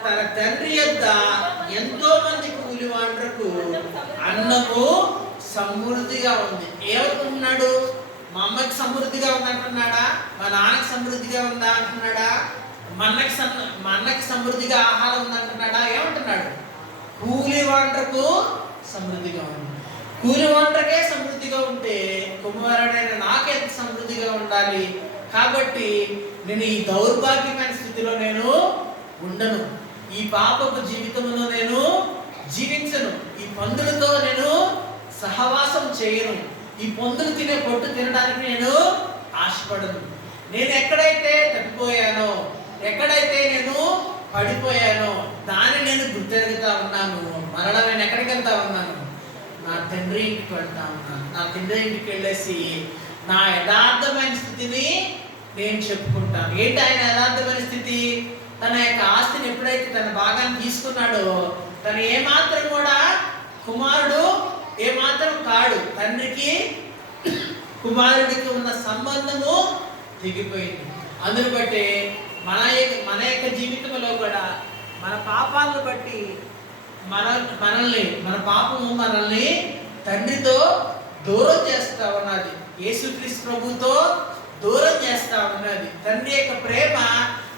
తన తండ్రి యొద్ద ఎంతో మంది కూలివాండ్రకు అన్నము సమృద్ధిగా ఉంది. ఏమనుకుంటున్నాడు? మా అమ్మకి సమృద్ధిగా ఉంది అంటున్నాడా? మా నాన్నకి సమృద్ధిగా ఉందా అంటున్నాడా? మా అన్నకి సమృద్ధిగా ఆహారం ఉంది అంటున్నాడా? ఏమంటున్నాడు? కూలివాండ్రకు సమృద్ధిగా ఉంది. కూలివాండ్రకే సమృద్ధిగా ఉంటే కుమారుడైన నాకెంత సమృద్ధిగా ఉండాలి? కాబట్టి నేను ఈ దౌర్భాగ్యమైన స్థితిలో నేను ఉండను, ఈ పాపపు జీవితంలో నేను జీవించను, ఈ పందులతో నేను సహవాసం చేయను, ఈ పందులు తినే పొట్టు తినడానికి నేను ఆశపడను. నేను ఎక్కడైతే తప్పిపోయానో, ఎక్కడైతే నేను పడిపోయానో దాన్ని నేను గుర్తెరుగుతా ఉన్నాను. మరలా నేను ఎక్కడికి వెళ్తా ఉన్నాను? నా తండ్రి ఇంటికి వెళ్తా ఉన్నాను. నా తండ్రి ఇంటికి వెళ్ళేసి నా యథార్థమైన స్థితిని నేను చెప్పుకుంటాను. ఏంటి ఆయన యథార్థమైన స్థితి? తన యొక్క ఆస్తిని ఎప్పుడైతే తన భాగాన్ని తీసుకున్నాడో, తను ఏమాత్రం కూడా కుమారుడు ఏమాత్రం కాడు. తండ్రికి కుమారుడికి ఉన్న సంబంధము తెగిపోయింది. అందును బట్టి మన యొక్క జీవితంలో కూడా మన పాపాలను బట్టి మన పాపము మనల్ని తండ్రితో దూరం చేస్తా ఉన్నది. యేసుక్రీస్తు ప్రభుతో దూరం చేస్తా ఉన్నది. తండ్రి యొక్క ప్రేమ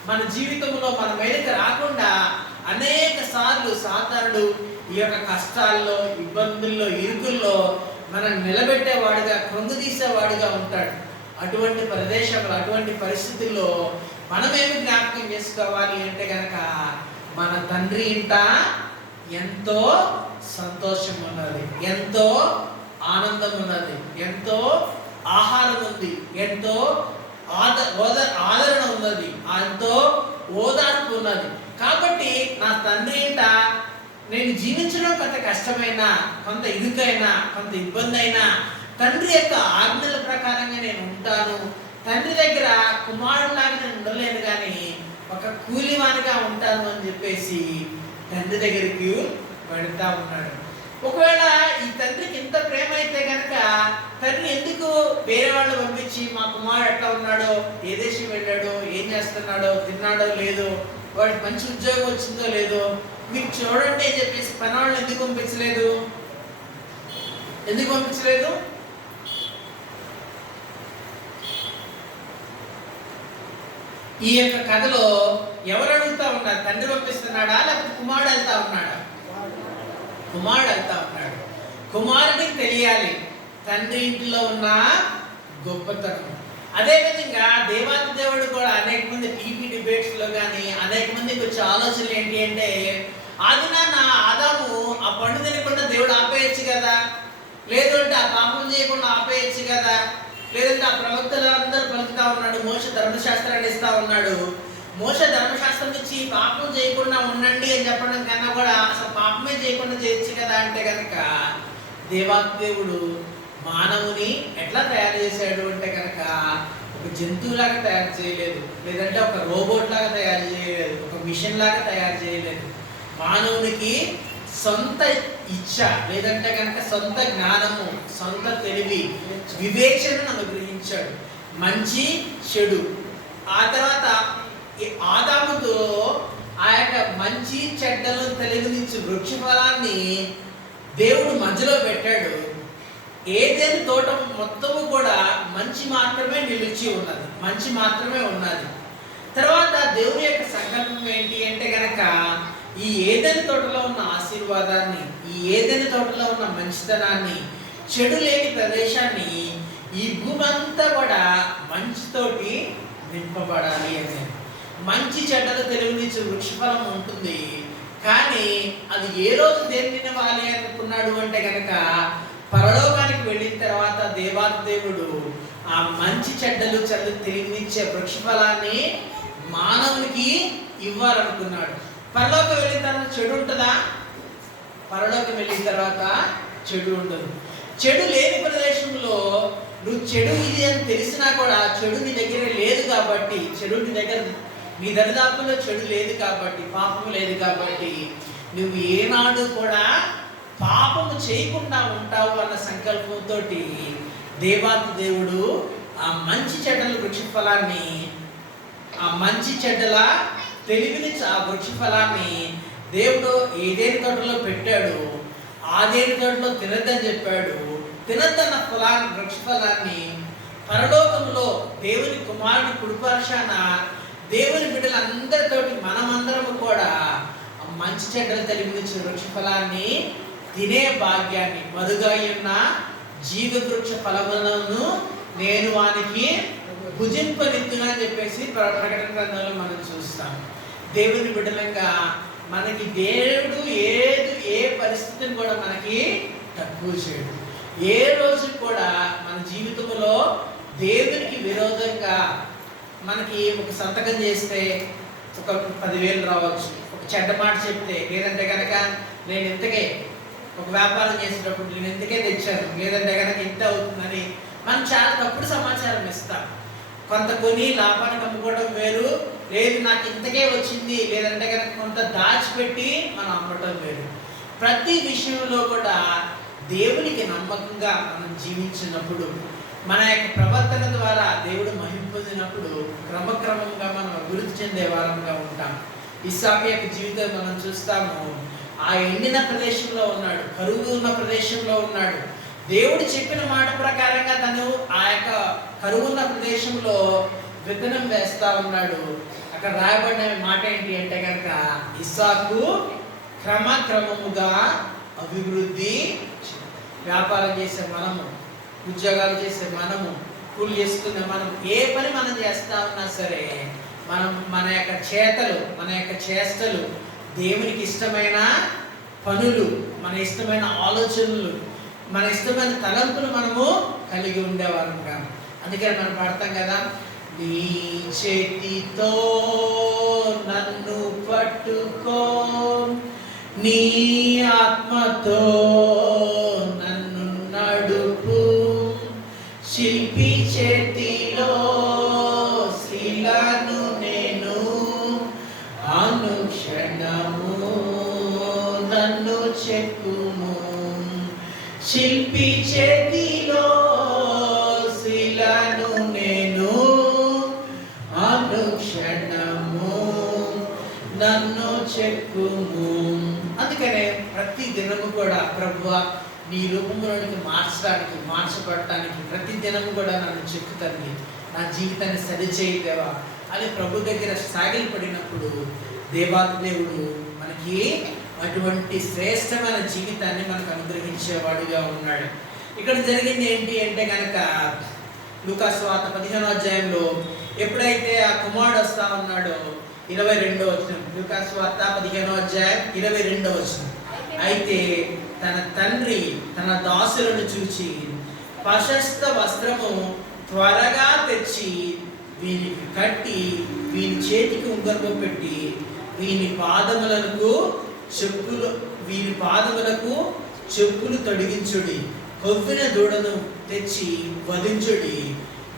మన జీవితంలో మన మీదకి రాకుండా అనేక సార్లు సాతానుడు ఈ యొక్క కష్టాల్లో, ఇబ్బందుల్లో, ఇరుకుల్లో మనం నిలబెట్టేవాడుగా, కృంగదీసేవాడుగా ఉంటాడు. అటువంటి ప్రదేశంలో, అటువంటి పరిస్థితుల్లో మనమేమి జ్ఞాపకం చేసుకోవాలి అంటే కనుక మన తండ్రి ఇంట ఎంతో సంతోషం ఉన్నది, ఎంతో ఆనందం ఉన్నది, ఎంతో ఆహారం ఉంది, ఎంతో ఆదరణ ఉన్నది, ఎంతో ఓదార్పు ఉన్నది. కాబట్టి నా తండ్రి ఇంట నేను జీవించడం కొంత కష్టమైనా, కొంత ఇరుకైనా, కొంత ఇబ్బంది అయినా తండ్రి యొక్క ఆజ్ఞల ప్రకారంగా నేను ఉంటాను. తండ్రి దగ్గర కుమారుడిలాగా నేను ఉండలేను కానీ ఒక కూలివానిగా ఉంటాను అని చెప్పేసి తండ్రి దగ్గరికి వెళ్తా ఉన్నాడు. ఒకవేళ ఈ తండ్రికి ఇంత ప్రేమ అయితే కనుక తండ్రి ఎందుకు వేరే వాళ్ళు పంపించి మా కుమారుడు ఎట్లా ఉన్నాడో, ఏ దేశం వెళ్ళాడో, ఏం చేస్తున్నాడో, తిన్నాడో లేదో, వాడికి మంచి ఉద్యోగం వచ్చిందో లేదో మీకు చూడండి అని చెప్పేసి పని వాళ్ళని ఎందుకు పంపించలేదు? ఎందుకు పంపించలేదు? ఈ యొక్క కథలో ఎవరు అడుగుతా ఉన్నారు? తండ్రి పంపిస్తున్నాడా లేకపోతే కుమారుడు వెళ్తా ఉన్నాడా? కుమారుడు వెళ్తా ఉన్నాడు. కుమారుడికి తెలియాలి తండ్రి ఇంటిలో ఉన్న గొప్పతనం. అదేవిధంగా దేవాది దేవుడు కూడా అనేక మంది టీవీ డిబేట్స్ లో కానీ అనేక మందికి వచ్చే ఆలోచనలు ఏంటి అంటే, ఆది నాన్న ఆదాము ఆ పండు తినకుండా దేవుడు ఆపేయచ్చు కదా, లేదంటే ఆ పాపం చేయకుండా ఆపేయచ్చు కదా, లేదంటే ఆ ప్రవక్తలు అందరూ పలుకుతా ఉన్నాడు, మోషే ధర్మశాస్త్రాన్ని ఇస్తా ఉన్నాడు, మోషే ధర్మశాస్త్రం ఇచ్చి పాపం చేయకుండా ఉండండి అని చెప్పడం కన్నా కూడా అసలు పాపమే చేయకుండా చేయొచ్చు కదా అంటే కనుక దేవాదేవుడు మానవుని ఎట్లా తయారు చేశాడు అంటే కనుక ఒక జంతువులాగా తయారు చేయలేదు, లేదంటే ఒక రోబోట్ లాగా తయారు చేయలేదు, ఒక మిషన్ లాగా తయారు చేయలేదు. మానవునికి సొంత ఇచ్చ, లేదంటే కనుక సొంత జ్ఞానము, సొంత తెలివి, వివేచనను అనుగ్రహించాడు. మంచి చెడు. ఆ తర్వాత ఆదాముతో ఆ యొక్క మంచి చెడ్డలను తెలియనిచ్చు వృక్ష ఫలాన్ని దేవుడు మధ్యలో పెట్టాడు. ఏదైనా తోట మొత్తము కూడా మంచి మాత్రమే నిలిచి ఉన్నది, మంచి మాత్రమే ఉన్నది. తర్వాత దేవుని యొక్క సంకల్పం ఏంటి అంటే కనుక ఈ ఏదైనా తోటలో ఉన్న ఆశీర్వాదాన్ని, ఈ ఏదైనా తోటలో ఉన్న మంచితనాన్ని, చెడు లేని ప్రదేశాన్ని, ఈ భూమి అంతా కూడా మంచితోటి నింపబడాలి అని. మంచి చెడ్డలు తెలివినిచ్చే వృక్షఫలం ఉంటుంది, కానీ అది ఏ రోజు దేన్ని తినవాలి అనుకున్నాడు అంటే కనుక పరలోకానికి వెళ్ళిన తర్వాత దేవాది దేవుడు ఆ మంచి చెడ్డలు తెలివినిచ్చే వృక్షఫలాన్ని మానవునికి ఇవ్వాలనుకున్నాడు. పరలోకం వెళ్ళిన తర్వాత చెడు ఉంటుందా? పరలోకం వెళ్ళిన తర్వాత చెడు ఉండదు. చెడు లేని ప్రదేశంలో నువ్వు చెడు ఇది అని తెలిసినా కూడా చెడు నీ దగ్గర లేదు కాబట్టి, చెడు నీ దగ్గర నీ దరిదాపుల్లో చెడు లేదు కాబట్టి, పాపము లేదు కాబట్టి నువ్వు ఏనాడు కూడా పాపము చేయకుండా ఉంటావు అన్న సంకల్పంతో దేవాది దేవుడు ఆ మంచి చెడ్డల వృక్ష ఫలాన్ని, ఆ మంచి చెడ్డల తెలివిని ఆ వృక్ష ఫలాన్ని దేవుడు ఏదేని తోటలో పెట్టాడు. ఆదేని తోటలో తినద్దని చెప్పాడు. తినద్దన్న ఫలాన్ని, వృక్ష ఫలాన్ని పరలోకంలో దేవుని కుమారుని కుడిపార్శాన దేవుని బిడ్డలందరితోటి మనమందరము కూడా మంచి చెడ్డలు తెలివినిచ్చే వృక్ష ఫలాన్ని తినే భాగ్యాన్ని, మరుగా ఉన్న జీవ వృక్ష ఫలములను నేను వానికి భుజింపనిత్తును అని చెప్పేసి ప్రకటన గ్రంథంలో మనం చూస్తాం. దేవుని బిడ్డలంగా మనకి దేవుడు ఏ పరిస్థితిని కూడా మనకి తక్కువ చేయడు. ఏ రోజు కూడా మన జీవితంలో దేవునికి విరోధంగా మనకి ఒక సంతకం చేస్తే ఒక 10,000 రావచ్చు, ఒక చెడ్డ మాట చెప్తే, లేదంటే కనుక నేను ఇంతకే ఒక వ్యాపారం చేసేటప్పుడు నేను ఇంతకే తెచ్చాను, లేదంటే కనుక ఇంత అవుతుందని మనం చాలా తప్పుడు సమాచారం ఇస్తాం. కొంత కొని లాభానికి అమ్ముకోవడం వేరు, లేదు నాకు ఇంతకే వచ్చింది, లేదంటే కనుక కొంత దాచిపెట్టి మనం అమ్మటం వేరు. ప్రతి విషయంలో కూడా దేవునికి నమ్మకంగా మనం జీవించినప్పుడు, మన యొక్క ప్రవర్తన ద్వారా దేవుడు మహిమ పొందినప్పుడు క్రమక్రమంగా మనం అభివృద్ధి చెందే వారంగా ఉంటాం. ఇస్సాకు యొక్క జీవితం మనం చూస్తాము. ఆ ఎండిన ప్రదేశంలో ఉన్నాడు, కరువు ఉన్న ప్రదేశంలో ఉన్నాడు. దేవుడు చెప్పిన మాట ప్రకారంగా తను ఆ యొక్క కరువు ఉన్న ప్రదేశంలో విత్తనం వేస్తా ఉన్నాడు. అక్కడ రాయబడిన మాట ఏంటి అంటే కనుక ఇస్సాకు క్రమక్రమముగా అభివృద్ధి. వ్యాపారం చేసే మనము, ఉద్యోగాలు చేసే మనము, కూలి చేసుకునే మనం, ఏ పని మనం చేస్తా ఉన్నా సరే మనం మన యొక్క చేతలు, మన యొక్క చేష్టలు దేవునికి ఇష్టమైన పనులు, మన ఇష్టమైన ఆలోచనలు, మన ఇష్టమైన తలంపులు మనము కలిగి ఉండేవారంగా. అందుకని మనం పాడతాం కదా, నీ చేతితో నన్ను పట్టుకో, నీ ఆత్మతో నన్ను నడుపు, శిల్పి చేతిలో చెక్కుము. శిల్పి చేతిలో శిలను నేను అనుక్షణము నన్ను చెక్కుము. అందుకనే ప్రతి దినము కూడా ప్రభువా నీ రూపంలోనికి మార్చబడటానికి ప్రతి దినము కూడా నన్ను చెక్కుతండి, నా జీవితాన్ని సరిచేయి దేవా అని ప్రభు దగ్గర సాగిలి పడినప్పుడు దేవాదేవుడు మనకి అటువంటి శ్రేష్టమైన జీవితాన్ని మనకు అనుగ్రహించేవాడుగా ఉన్నాడు. ఇక్కడ జరిగింది ఏంటి అంటే కనుక లూకాసు వార్త 15వ అధ్యాయంలో ఎప్పుడైతే ఆ కుమారుడు వస్తా ఉన్నాడో 22వ వచనం, లూకాసు వార్త 15వ అధ్యాయం 22వ వచనం, అయితే తన తండ్రి తన దాసులను చూచి ప్రశస్త వస్త్రము త్వరగా తెచ్చి వీనికి కట్టి వీని చేతికి ఉంగరము పెట్టి వీని పాదములకు చెప్పులు తొడిగించుడి, కొవ్విన దూడను తెచ్చి వధించుడి,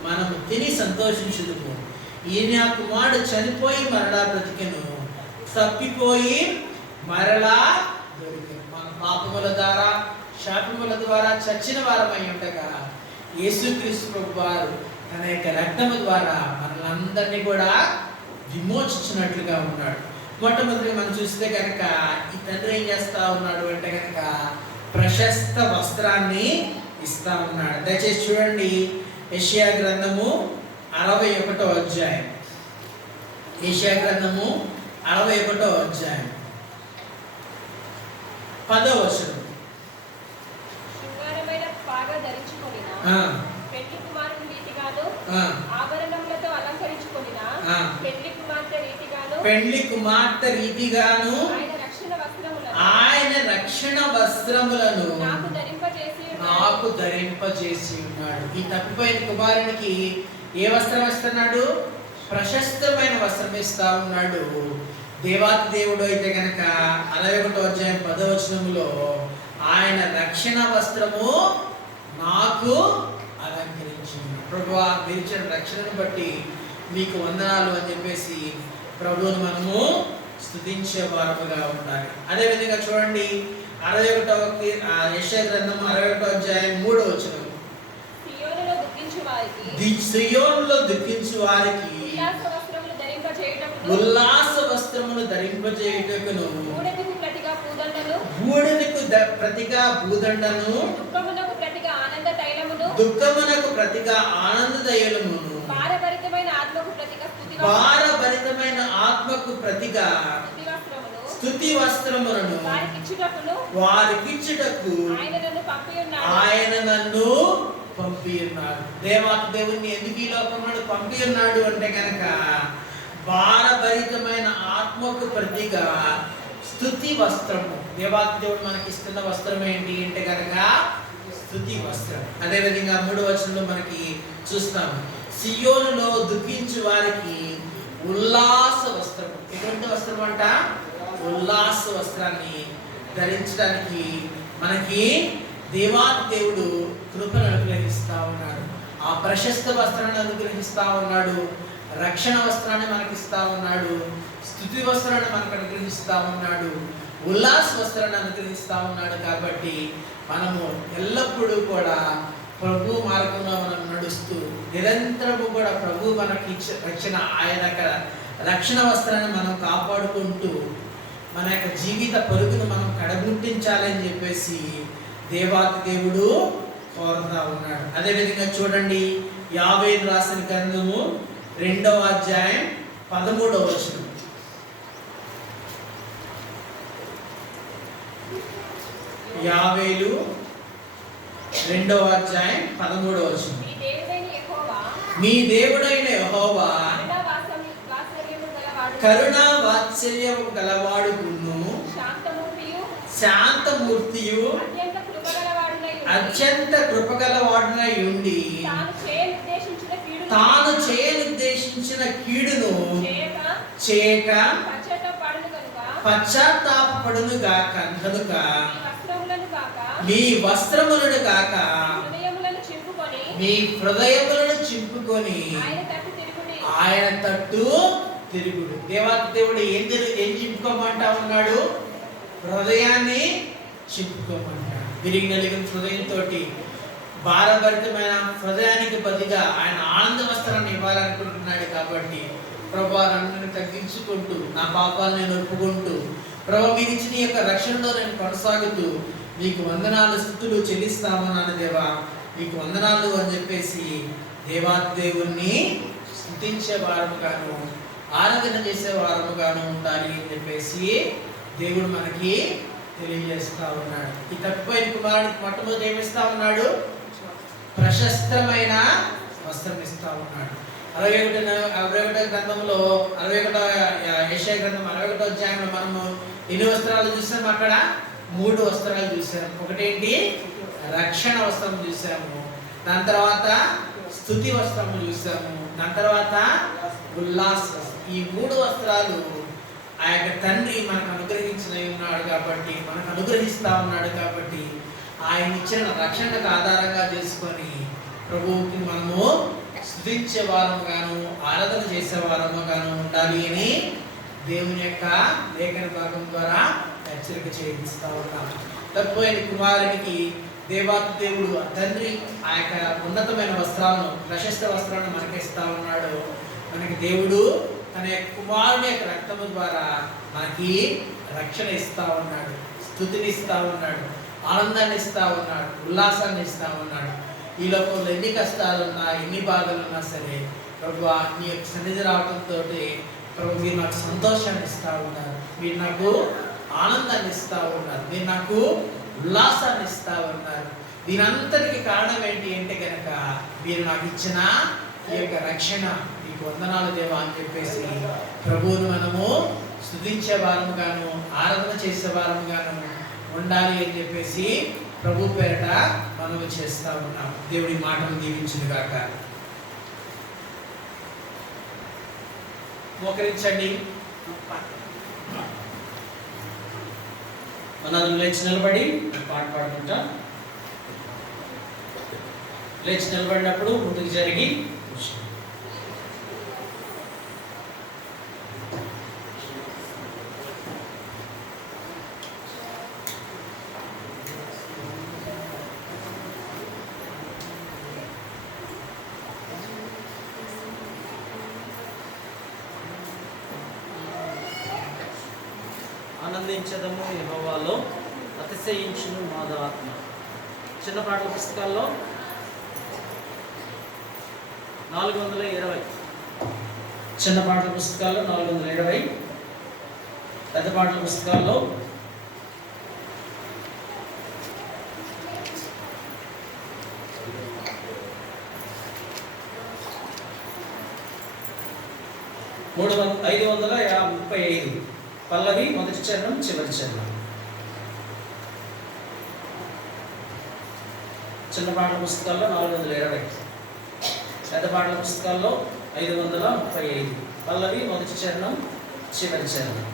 మనము తిని సంతోషించుదుము. ఈయన కుమారుడు చనిపోయి మరలా బ్రతికెను, తప్పిపోయి మరలా దొరికెను. మన పాపముల ద్వారా శాపముల ద్వారా చచ్చిన వారమై ఉండగా యేసుక్రీస్తు ప్రభు వారు తన యొక్క రక్తము ద్వారా మనలందరినీ కూడా విమోచించినట్లుగా ఉన్నాడు. మొట్టమొదటిగా మనం చూస్తే కనుక ఈ తండ్రి ఏం చేస్తా ఉన్నాడు అంటే కనుక ప్రశస్త వస్త్రాన్ని ఇస్తా ఉన్నాడు. దయచేసి చూడండి, యెషయా గ్రంథము 61వ అధ్యాయం, యెషయా గ్రంథము 61వ అధ్యాయం 10వ వచనం. శృంగారమైన పాగా ధరించుకొనిన పెళ్లి కుమారుని రీతిగాను ఆభరణములతో అలంకరించుకొనిన పెళ్లి కుమార్తె రీతిగాను ఆయన రక్షణ వస్త్రములను నాకు ధరింపజేసి ఉన్నాడు. ఈ తప్పిపోయిన కుమారునికి ఏ వస్త్రం ఇస్తున్నాడు? ప్రశస్తమైన వస్త్రం ఇస్తా ఉన్నాడు. దేవాతి దేవుడు అయితే గనక 61వ అధ్యాయం 10వ వచనములో ఆయన రక్షణ వస్త్రము నాకు అలంకరించింది. ప్రభువా మీరు ఇచ్చిన రక్షణను బట్టి మీకు వందనాలు అని చెప్పేసి ప్రభువును మనము స్తుతించే వారముగా ఉండాలి. అదేవిధంగా చూడండి 61వ యెషయా గ్రంథం 61వ అధ్యాయం 3వ వచనం, సియోనులో దుఃఖించు వారికి ఉల్లాస వస్త్రములు ధరింపజేయుటకును బూడిదకు ప్రతిగా భూదండను దుఃఖమునకు ప్రతిగా ఆనంద తైలమును భారభరితమైన ఆత్మకు ప్రతిగా స్తుతి వస్త్రములను వారికిచ్చుటకు ఆయన నన్ను పంపి ఉన్నాడు. దేవుణ్ణి ఎందుకు ఈ లోకంలో పంపి ఉన్నాడు అంటే కనుక భారభరితమైన ఆత్మకు ప్రతిగా స్తుతి వస్త్రము. దేవుడు మనకి ఇస్తున్న వస్త్రం ఏంటి అంటే కనుక స్తుతి వస్త్రం. అదేవిధంగా 3వ వచనంలో మనకి చూస్తాం, సియోనులో దుఃఖించు వారికి ఉల్లాస వస్త్రం. ఎటువంటి వస్త్రం అంట? ఉల్లాస వస్త్రాన్ని ధరించడానికి మనకి దేవుడు కృపను అనుగ్రహిస్తా ఉన్నాడు. ఆ ప్రశస్త వస్త్రాన్ని అనుగ్రహిస్తా ఉన్నాడు, రక్షణ వస్త్రాన్ని మనకిస్తా ఉన్నాడు, స్తుతి వస్త్రాన్ని మనకు అనుగ్రహిస్తా ఉన్నాడు, ఉల్లాస వస్త్రాన్ని అనుగ్రహిస్తా ఉన్నాడు. కాబట్టి మనము ఎల్లప్పుడూ కూడా ప్రభు మార్గంలో మనం నడుస్తూ నిరంతరము కూడా ప్రభు మనకి రక్షణ ఆయన రక్షణ వస్త్రాన్ని మనం కాపాడుకుంటూ మన యొక్క జీవిత పరుగును మనం కడగుట్టించాలని చెప్పేసి దేవుడు కోరుతా ఉన్నాడు. అదేవిధంగా చూడండి, యావేలు రాసిన గ్రంథము 2వ అధ్యాయం 13వ వచనం, యావేలు 2వ అధ్యాయం 13వ వచనం, మీ దేవుడైన యెహోవా కరుణా వాత్సల్యము గలవాడును శాంతమూర్తియు అత్యంత కృపగలవాడునై ఉండి తాను చేయనుద్దేశించిన కీడును చేయక పశ్చాత్తాపపడును గాక కనుక మీ వస్త్రములను గాక మీ హృదయములను చింపుకొని ఆయన తట్టు తిరుగుడు. దేవుడు ఏం చింపుకోమంటా ఉన్నాడు? హృదయాన్ని చెప్పుకోమంటాడు. విరిగి నలిగిన హృదయంతో భారభరితమైన హృదయానికి బదిగా ఆయన ఆనంద వస్త్రాన్ని ఇవ్వాలనుకుంటున్నాడు. కాబట్టి ప్రభా నన్ను తగ్గించుకుంటూ నా పాపాలు నేను ఒప్పుకుంటూ ప్రభా మీరు ఇచ్చిన యొక్క రక్షణలో నేను కొనసాగుతూ మీకు వందనాలు స్తుతులు చెల్లిస్తామన్నాను దేవా, మీకు వందనాలు అని చెప్పేసి దేవాదేవుణ్ణి స్తుతించే వారముగాను ఆరాధన చేసే వారముగాను ఉండాలి అని చెప్పేసి దేవుడు మనకి తెలియజేస్తా ఉన్నాడు. ఈ తప్పిపోయిన కుమారుడికి మొట్టమొదటి ఏమిస్తా ఉన్నాడు? ప్రశస్తమైన వస్త్రం ఇస్తా ఉన్నాడు. 61 గ్రంథంలో 61 యెషయా గ్రంథం 61 అధ్యాయంలో మనము ఎన్ని వస్త్రాలు చూసాము? అక్కడ 3 వస్త్రాలు చూసాము. ఒకటేంటి? రక్షణ వస్త్రం చూసాము, దాని తర్వాత స్తుతి వస్త్రము చూసాము, దాని తర్వాత ఉల్లాస వస్త్రం. ఈ 3 వస్త్రాలు ఆ యొక్క తండ్రి మనకు అనుగ్రహించిన ఉన్నాడు కాబట్టి, మనకు అనుగ్రహిస్తా ఉన్నాడు కాబట్టి ఆయన ఇచ్చిన రక్షణకు ఆధారంగా చేసుకొని ప్రభువుకి మనము స్తుతించే వారముగాను ఆరాధన చేసే వారముగాను ఉండాలి అని దేవుని యొక్క లేఖన భాగం ద్వారా హెచ్చరిక చేయిస్తా ఉన్నాం. తప్పిపోయిన కుమారునికి దేవుడు తండ్రి ఆ యొక్క ఉన్నతమైన వస్త్రాలను, ప్రశస్త వస్త్రాలను మనకిస్తా ఉన్నాడు. మనకి దేవుడు తన యొక్క కుమారుని యొక్క రక్తము ద్వారా మనకి రక్షణ ఇస్తా ఉన్నాడు, స్తుతిని ఇస్తా ఉన్నాడు, ఆనందాన్ని ఇస్తా ఉన్నాడు, ఉల్లాసాన్ని ఇస్తా ఉన్నాడు. ఈ లోకంలో ఎన్ని కష్టాలున్నా ఎన్ని బాధలు ఉన్నా సరే ప్రభువా నీ యొక్క సన్నిధి రావడంతో ప్రభు మీరు నాకు సంతోషాన్ని ఇస్తా ఉన్నారు, మీరు నాకు ఆనందాన్ని ఇస్తా ఉన్నారు, మీరు నాకు ఉల్లాసాన్ని ఇస్తా ఉన్నారు. దీనంతటికి కారణం ఏంటి అంటే కనుక మీరు నాకు ఇచ్చిన ఈ యొక్క రక్షణ, మీకు వందనాలు దేవా అని చెప్పేసి ప్రభువును మనము స్తుతించే వారముగాను ఆరాధన చేసే వారముగాను ఉండాలి అని చెప్పేసి ప్రభు పేరట మనము చేస్తా ఉన్నాం. దేవుడి మాటలు దీవించును గాక. మోకరించండి. మనం లేచి నిలబడి పాట పాడుకుంటా. లేచి నిలబడినప్పుడు ముందుకు జరిగి ఆనందించదము యెహోవాలో అతిశయించును మాద ఆత్మ. చిన్న పాటల పుస్తకాల్లో 420, చిన్న పాటల పుస్తకాల్లో 420, పెద్ద పాటల పుస్తకాల్లో 535 పల్లవి మొదటి చరణం చివరి చరణం. చిన్న పాటల పుస్తకాల్లో 420, పెద్ద పాటల పుస్తకాల్లో 535 పల్లవి మొదటి చరణం చివరి చరణం.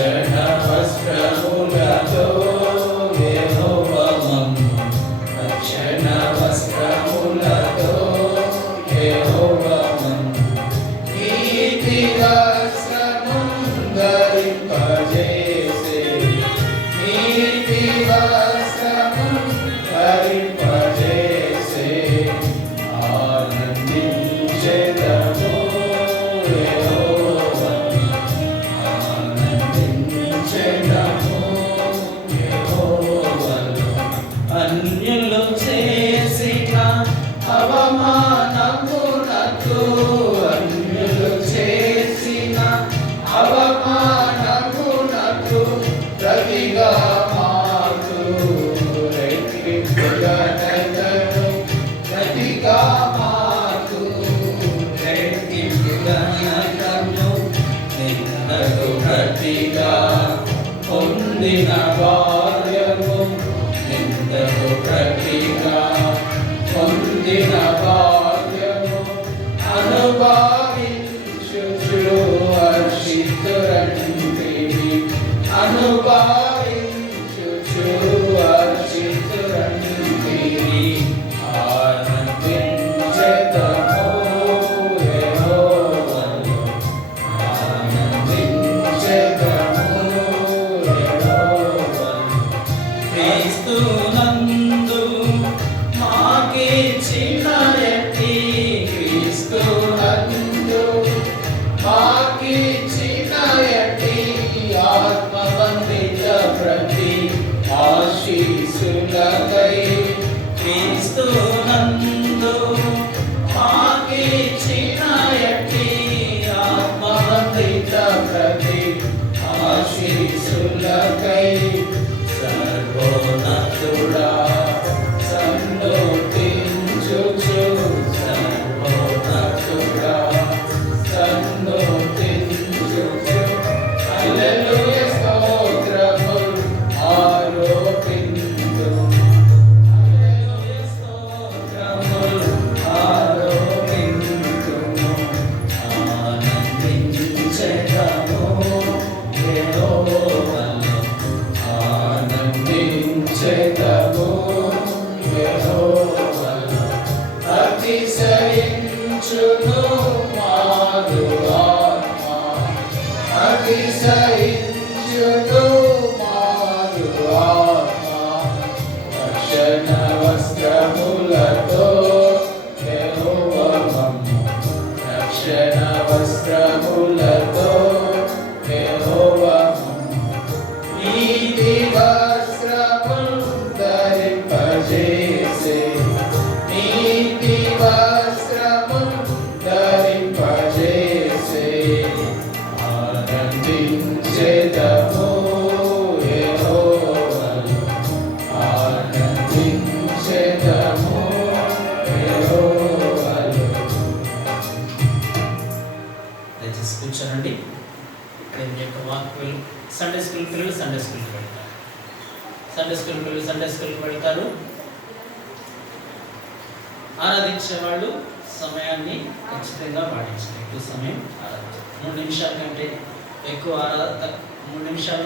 Jai మార్చు ప్రతిగా మార్చు రెట్టింపుగా ఘనతను ప్రతిగా మార్చు రెట్టింపుగా ఘనతను నిందకు ప్రతిగా పొందిన భాగ్యము నిందకు ప్రతిగా పొందిన భాగ్యము అనుభవించుచు హర్షితురంటివి అనుభవించుచు హర్షితురంటివి ఆనందించెదము యెహోవాను ఆనందించెదము యెహోవాను క్రీస్తునందు మాకిచ్చిన ఎట్టి క్రీస్తునందు మాకిచ్చిన ఎట్టి ఆత్మబంధిత ప్రతి ఆశీసులకై క్రీస్తునందు మాకిచ్చిన ఎట్టి ఆత్మబంధిత ప్రతి ఆశీసులకై సర్వోన్నతుడా సంతోషించుచు సర్వోన్నతుడా సంతోషించుచు హల్లెలూయా స్తోత్రములు ఆరోపించుము హల్లెలూయా స్తోత్రములు ఆరోపించుము ఆనందించెదము యెహోవాను ఆనందించెదము యెహోవాను అతిశయించును మారు ఆత్మ అతిశయించును మారు ఆత్మ రక్షణ వస్త్రములతో యెహోవాను రక్షణ వస్త్రములతో యెహోవాను నీతి వస్త్రములు ధరింపజేసే నీతి వస్త్రములు ధరింపజేసే ఆనందించెదము యెహోవాను ఆనందించెదము యెహోవాను. దయచేసి కూర్చోనండి. దేవుని యొక్క వాక్యం సండే స్కూల్ పిల్లలు సండే స్కూల్కి వెళ్తారు. సండే స్కూల్ పిల్లలు సండే స్కూల్కి వెళ్తారు. ఆరాధించే వాళ్ళు సమయాన్ని ఖచ్చితంగా పాటించాలి. ఎక్కువ సమయం ఆరాధించాలి. 3 నిమిషాల కంటే ఎక్కువ 3 నిమిషాల్లో